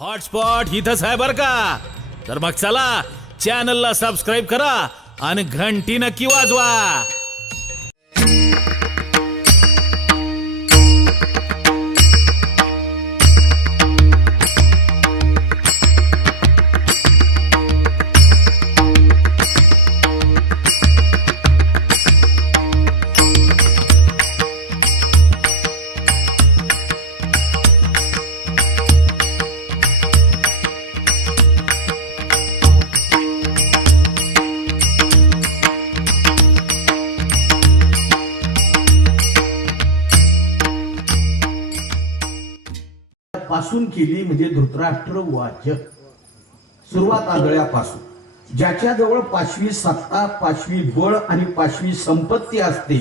Hotspot इथंच आहे बर का. तर मग चला चॅनलला सबस्क्राईब करा आणि घंटी नक्की वाजवा. पासून केली म्हणजे धृतराष्ट्र वाच. सुरुवात आंधळ्यापासून. ज्याच्याजवळ 5वी सत्ता, 5वी बळ आणि 5वी संपत्ती असते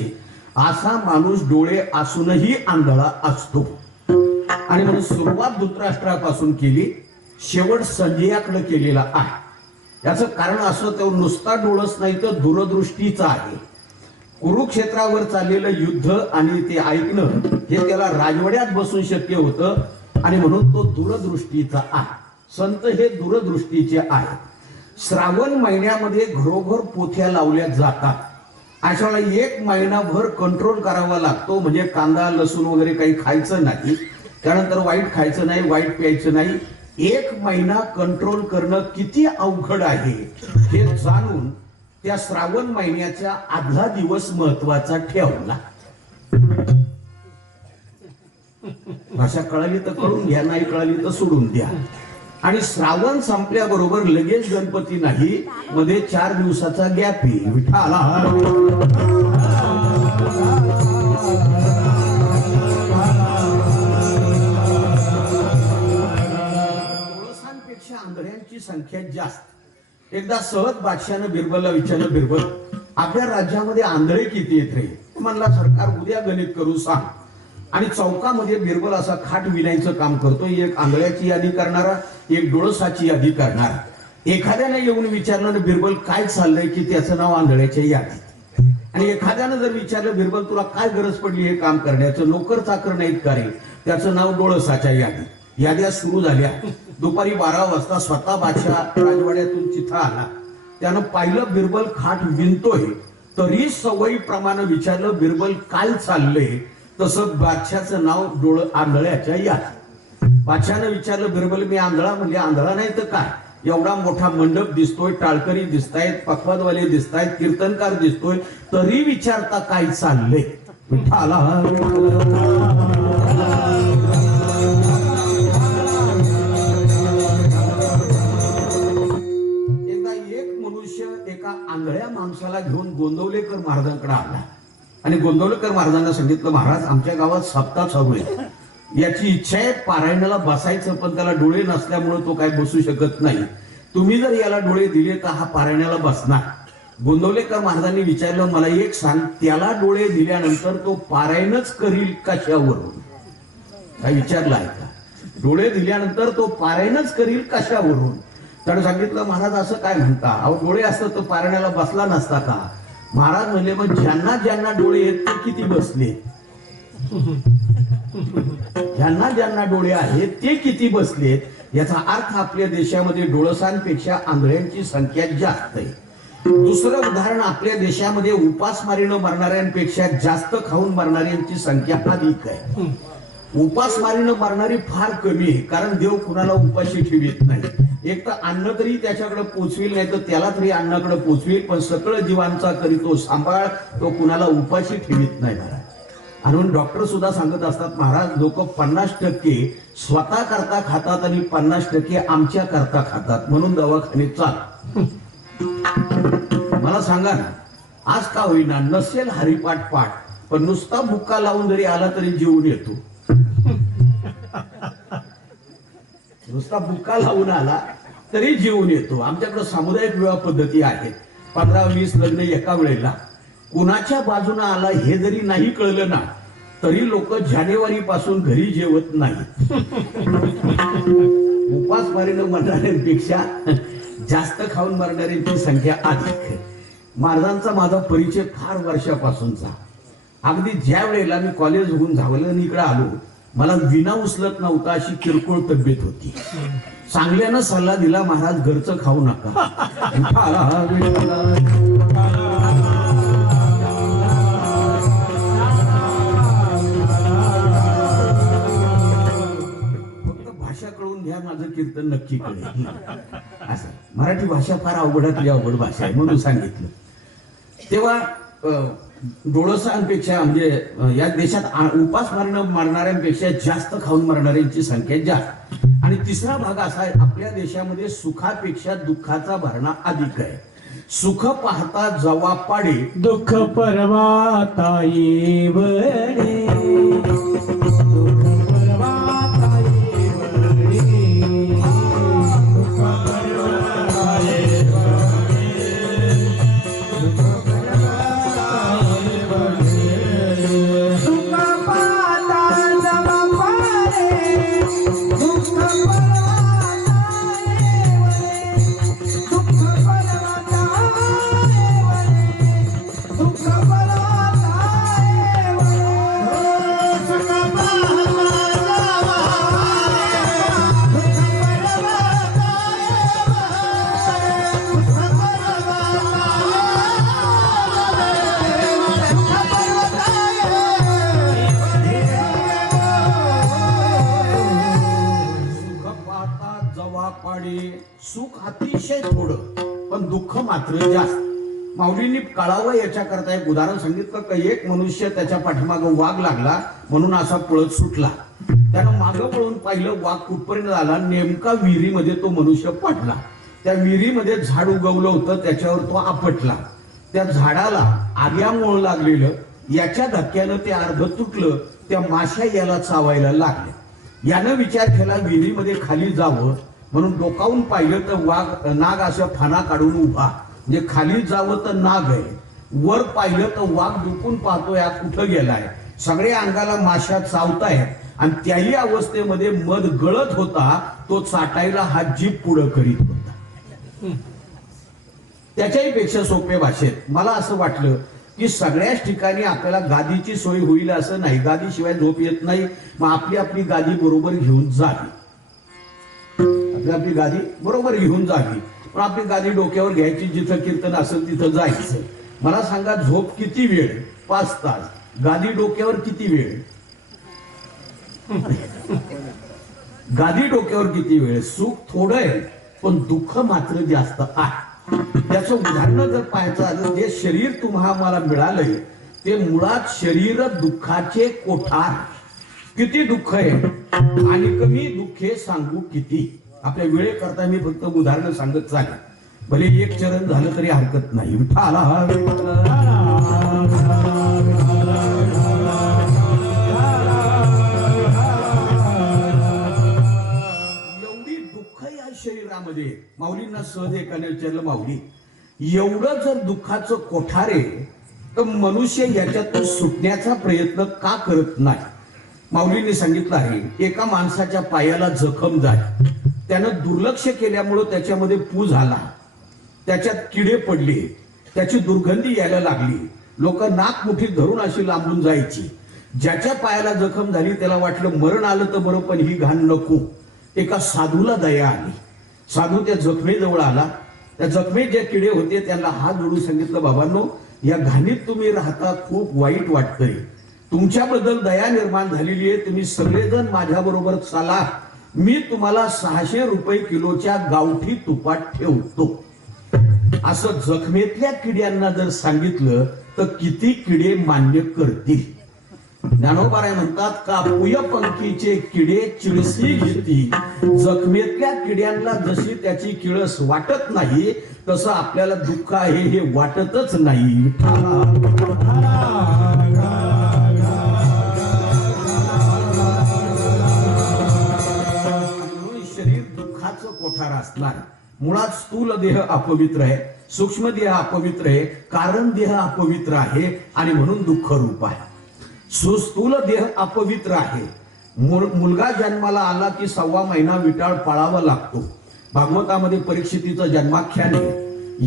असा माणूस डोळे असूनही आंधळा असतो. आणि म्हणून सुरुवात धृतराष्ट्रापासून केली, शेवट संजयाकडे केलेला आहे. याचं कारण असं तो नुसता डोळस नाही तर दूरदृष्टीचा आहे. कुरुक्षेत्रावर चाललेलं युद्ध आणि ते ऐकणं हे त्याला राजवाड्यात बसून शक्य होतं आणि म्हणून तो दूरदृष्टीचा आहे. संत हे दूरदृष्टीचे आहेत. श्रावण महिन्यामध्ये घरोघर पोथ्या लावल्या जातात. अशा वेळेला 1 महिनाभर कंट्रोल करावा लागतो. म्हणजे कांदा लसूण वगैरे काही खायचं नाही, त्यानंतर वाईट खायचं नाही, वाईट प्यायचं नाही. 1 महिना कंट्रोल करणं किती अवघड आहे हे जाणून त्या श्रावण महिन्याच्या आदला दिवस महत्वाचा ठेवला. भाषा कळाली तर कळून घ्या, नाही कळाली तर सोडून द्या. आणि श्रावण संपल्याबरोबर लगेच गणपती नाही, मध्ये 4 दिवसाचा गॅप आहे. विठाला डोळसांपेक्षा आंधळ्यांची संख्या जास्त. एकदा सहज बादशाहनं बिरबलला विचारलं, बिरबल आपल्या राज्यामध्ये आंधळे किती येत रे? म्हणला सरकार उद्या गणित करू सांग. आणि चौकामध्ये बिरबल असा खाट विणायचं काम करतो. एक आंधळ्याची यादी करणारा, एक डोळसाची यादी करणारा. एखाद्याने येऊन विचारलं ना बिरबल काय चाललंय, की त्याचं नाव आंधळ्याच्या यादी. आणि एखाद्यानं जर विचारलं बिरबल तुला काय गरज पडली हे काम करण्याचं, नोकर चाकर नाहीत का रे, त्याचं नाव डोळसाच्या यादी. याद्या सुरू झाल्या. दुपारी 12 वाजता स्वतः बादशाह राजवाड्यातून तिथं आला. त्यानं पाहिलं बिरबल खाट विणतोय, तरी सवयीप्रमाणे विचारलं बिरबल काय चाललंय. तसं बादशाचं नाव आंधळ्याच्या यादी. बादशानं विचारलं बिरबल मी आंधळा? म्हणजे आंधळा नाही तर काय, एवढा मोठा मंडप दिसतोय, टाळकरी दिसतायत, पखवादवाले दिसतायत, कीर्तनकार दिसतोय, तरी विचारता काय चाललंय. एकदा एक मनुष्य एका आंधळ्या माणसाला घेऊन गोंदवलेकर महाराजांकडे आला आणि गोंदवलेकर महाराजांना सांगितलं, महाराज आमच्या गावात सप्ताह चालू आहे, याची इच्छा आहे पारायणाला बसायचं, पण त्याला डोळे नसल्यामुळे तो काय बसू शकत नाही. तुम्ही जर याला डोळे दिले तर हा पारायणाला बसणार. गोंदवलेकर महाराजांनी विचारलं, मला एक सांग, त्याला डोळे दिल्यानंतर तो पारायणच करील कशावरून? काय विचारलं आहे का? डोळे दिल्यानंतर तो पारायणच करील कशावरून? त्याने सांगितलं, महाराज असं काय म्हणता, अहो डोळे असतं तर पारायणाला बसला नसता का? महाराज म्हणले, मग ज्यांना ज्यांना डोळे आहेत ते किती बसले? ज्यांना ज्यांना डोळे आहेत ते किती बसलेत? याचा अर्थ आपल्या देशामध्ये डोळसांपेक्षा आंधळ्यांची संख्या जास्त आहे. दुसरं उदाहरण, आपल्या देशामध्ये उपासमारीनं मरणाऱ्यांपेक्षा जास्त खाऊन मरणाऱ्यांची संख्या अधिक आहे. उपासमारीनं मरणारी फार कमी आहे, कारण देव कुणाला उपाशी ठेवीत नाही. एक तर अन्न तरी त्याच्याकडे पोचवेल, नाही तर त्याला तरी अन्नाकडे पोचवेल, पण सकळ जीवांचा करीतो सांभाळ, तो कुणाला उपाशी ठेवीत नाही महाराज. म्हणून डॉक्टर सुद्धा सांगत असतात, महाराज लोक 50% स्वतः करता खातात आणि 50% आमच्या करता खातात, म्हणून दवाखाने चाल. मला सांगा ना, आज का होईना नसेल हरिपाठ पाठ, पण नुसता बुक्का लावून जरी आला तरी जीवन येतो. नुसता बुक्का लावून आला तरी जीवन येतो. आमच्याकडे सामुदायिक विवाह पद्धती आहेत. 15-20 लग्न एका वेळेला. कुणाच्या बाजूने आला हे जरी नाही कळलं ना, तरी लोक जानेवारी पासून घरी जेवत नाही. उपासमारीनं मरणाऱ्यांपेक्षा जास्त खाऊन मरणाऱ्यांची संख्या अधिक. महाराजांचा माझा परिचय फार वर्षापासूनचा. अगदी ज्या वेळेला मी कॉलेज होऊन झावलं इकडे आलो मला विना उचलत नव्हता, अशी किरकोळ तब्येत होती. चांगल्यानं सल्ला दिला, महाराज घरचं खाऊ नका. फक्त भाषा कळून घ्या, माझं कीर्तन नक्की कळेल. असं मराठी भाषा फार अवघडातली अवघड भाषा आहे म्हणून सांगितलं. तेव्हा डोळसांपेक्षा म्हणजे या देशात उपास मारणाऱ्यांपेक्षा जास्त खाऊन मरणाऱ्यांची संख्या जास्त. आणि तिसरा भाग असा आहे, आपल्या देशामध्ये सुखापेक्षा दुःखाचा भरणा अधिक आहे. सुख पाहता जवा पाडे, दुःख परवाता येवणे. सुख अतिशय थोडं पण दुःख मात्र जास्त. माऊलींनी कळावं याच्याकरता एक उदाहरण सांगितलं की एक मनुष्य त्याच्या पाठीमागं वाघ लागला म्हणून असा पळत सुटला. त्यानं मागं पळून पाहिलं, वाघ कुठपर्यंत आला, नेमका विहिरीमध्ये तो मनुष्य पडला. त्या विहिरीमध्ये झाड उगवलं होतं, त्याच्यावर तो आपटला. त्या झाडाला आग्यामुळं लागलेलं, याच्या धक्क्यानं ते अर्ध तुटलं. त्या माश्या याला चावायला लागल्या. यानं विचार केला विहिरीमध्ये खाली जावं, म्हणून डोकावून पाहिलं तर नाग असं फाना काढून उभा, म्हणजे खाली जावं तर नाग आहे, वर पाहिलं तर वाघ डुकून पाहतोय आत कुठं गेलाय. सगळ्या अंगाला माश्या चावतायत आणि त्याही अवस्थेमध्ये मध गळत होता, तो चाटायला हा जीभ पुढं करीत होता. त्याच्याही पेक्षा सोप्या भाषेत मला असं वाटलं की सगळ्याच ठिकाणी आपल्याला गादीची सोय होईल असं नाही. गादीशिवाय झोप येत नाही, मग आपली आपली गादी बरोबर घेऊन जावी. आपली गादी बरोबर घेऊन जावी, पण आपली गादी डोक्यावर घ्यायची, जिथं कीर्तन असेल तिथं जायचं. मला सांगा, झोप किती वेळ? 5 तास. गादी डोक्यावर किती वेळ? गादी डोक्यावर किती वेळ? सुख थोडं आहे पण दुःख मात्र जास्त आहे. त्याचं उदाहरण जर पाहायचं आलं, जे शरीर तुम्हाला मिळालंय ते मुळात शरीर दुःखाचे कोठार. किती दुःख आहे आणि कमी दुःखे सांगू किती. आपल्या वेळेकरता मी फक्त उदाहरण सांगत चालेल, भले एक चरण झालं तरी हरकत नाही. एवढी दुःख या शरीरामध्ये. माऊलींना सहज एकाने विचारलं, माऊली एवढं जर दुःखाचं कोठार आहे तर मनुष्य याच्यातून सुटण्याचा प्रयत्न का करत नाही? माऊलींनी सांगितलं आहे, एका माणसाच्या पायाला जखम झाली, त्यानं दुर्लक्ष केल्यामुळं त्याच्यामध्ये पू झाला, त्याच्यात किडे पडले, त्याची दुर्गंधी यायला लागली, लोक नाक मुठीत धरून अशी लांबून जायची. ज्याच्या पायाला जखम झाली त्याला वाटलं मरण आलं तर बरं, पण ही घाण नको. एका साधूला दया आली. साधू त्या जखमेजवळ आला. त्या जखमेत जे किडे होते त्यांना हात जोडून सांगितलं, बाबांनो या घाणीत तुम्ही राहता, खूप वाईट वाटतंय, तुमच्याबद्दल दया निर्माण झालेली आहे, तुम्ही सगळेजण माझ्या बरोबर चला, मी तुम्हाला 600 रुपये किलोच्या गावठी तुपात ठेवतो. असं जखमेतल्या किड्यांना जर सांगितलं तर किती किडे मान्य करतील? ज्ञानोबाराय म्हणतात, कापूय पंखीचे किडे चिळसी घेती. जखमेतल्या किड्यांना जशी त्याची किळस वाटत नाही तसं आपल्याला दुःख आहे हे वाटतच नाही. शरीर दुःखाचं कोठार असणार. मुळात स्थूल देह अपवित्र आहे, सूक्ष्म देह अपवित्र आहे, कारण देह अपवित्र आहे आणि म्हणून दुःख रूप आहे. सुस्थूल देह अपवित्र आहे. मुलगा जन्माला आला की 1.25 महिना विटाळ पाळावा लागतो. भागवतामध्ये परीक्षितीचं जन्माख्यान आहे,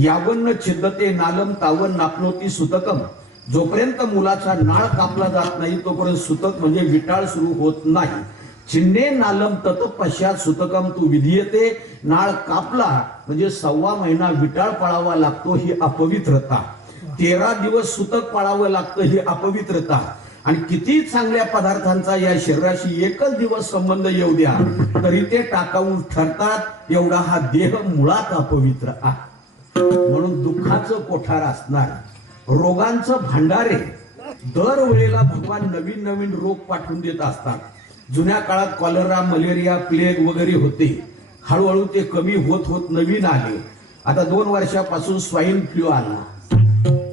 यावन्न छिद्दते नालम तावन नापनोती सुतकम जोपर्यंत मुलाचा नाळ कापला जात नाही तोपर्यंत सुतक म्हणजे विटाळ सुरू होत नाही. चिन्ने नालम तत पश्चात सुतकम तू विधीयते. नाळ कापला म्हणजे 1.25 महिना विटाळ पाळावा लागतो, ही अपवित्रता. 13 दिवस सुतक पाळावं लागतं, ही अपवित्रता. आणि किती चांगल्या पदार्थांचा या शरीराशी एकच दिवस संबंध येऊ द्या तरी ते टाकाऊ ठरतात. एवढा हा देह मुळात अपवित्र आहे. म्हणून दुःखाचं कोठार असणार, रोगांचं भांडारे दरवेळेला भगवान नवीन नवीन रोग पाठवून देत असतात. जुन्या काळात कॉलरा, मलेरिया, प्लेग वगैरे होते. हळूहळू ते कमी होत होत नवीन आले. आता 2 वर्षापासून स्वाईन फ्लू आला.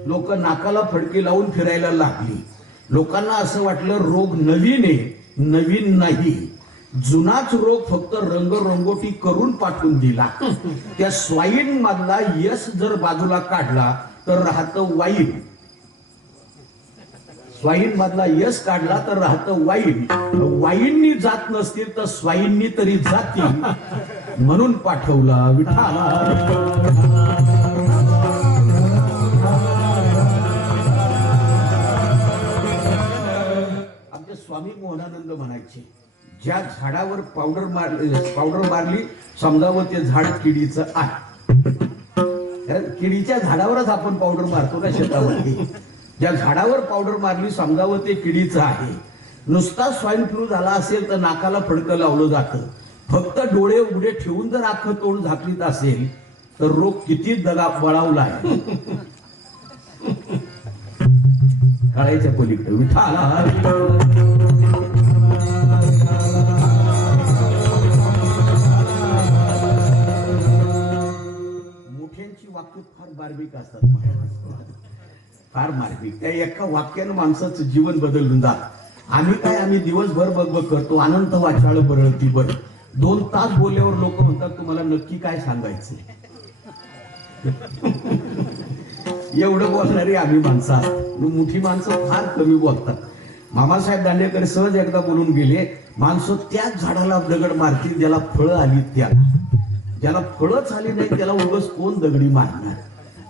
लोक नाकाला फडकी लावून फिरायला लागली. लोकांना असं वाटलं रोग नवीन आहे, नवीन नाही. जुनाच रोग फक्त रंगरंगोटी करून पाठवून दिला. त्या स्वाईन मधला यश जर बाजूला काढला तर राहतं वाईन. स्वाईन मधला यश काढला तर राहतं वाईन. वाईननी जात नसतील तर स्वाईननी तरी जातील म्हणून पाठवला विठ्ठला. स्वामी मोहनानंद म्हणायचे, ज्या झाडावर पावडर मारली समजावं ते झाड किडीचं आहे. किडीच्या झाडावरच आपण पावडर मारतो ना शेतावरती. ज्या झाडावर पावडर मारली समजावं ते किडीचं आहे. नुसता स्वाईन फ्लू झाला असेल तर नाकाला फडकं लावलं जातं. फक्त डोळे उघडे ठेवून जर अख्खं तोंड झाकलीत असेल तर रोग किती दगा बळावला आहे. कळायच्या पलीकडे विठाला. मोठ्यांची वाक्य फार मार्मिक असतात, फार मार्मिक. त्या एका वाक्यानं माणसाचं जीवन बदलून जात. आम्ही दिवसभर बघ करतो, अनंत वाचाळ बरळती बर. 2 तास बोलल्यावर लोक म्हणतात तुम्हाला नक्की काय सांगायचं. एवढं बोलणारी आम्ही माणसं आहोत. मोठी माणसं फार कमी बोलतात. मामासाहेब दांडेकर सहज एकदा बोलून गेले, माणसं त्याच झाडाला दगड मारतील ज्याला फळं आली त्याला. ज्याला फळंच आली नाही त्याला उगाच कोण दगडी मारणार.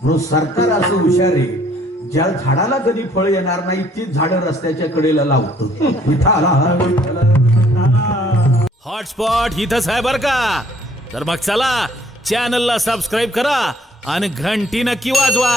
म्हणून सरकार असं हुशार आहे, ज्या झाडाला कधी फळ येणार नाही तीच झाडं रस्त्याच्या कडेला लावतं. हॉटस्पॉट इथंच आहे बर का. तर मग चला चॅनलला सबस्क्राईब करा आणि घंटी नक्की वाजवा.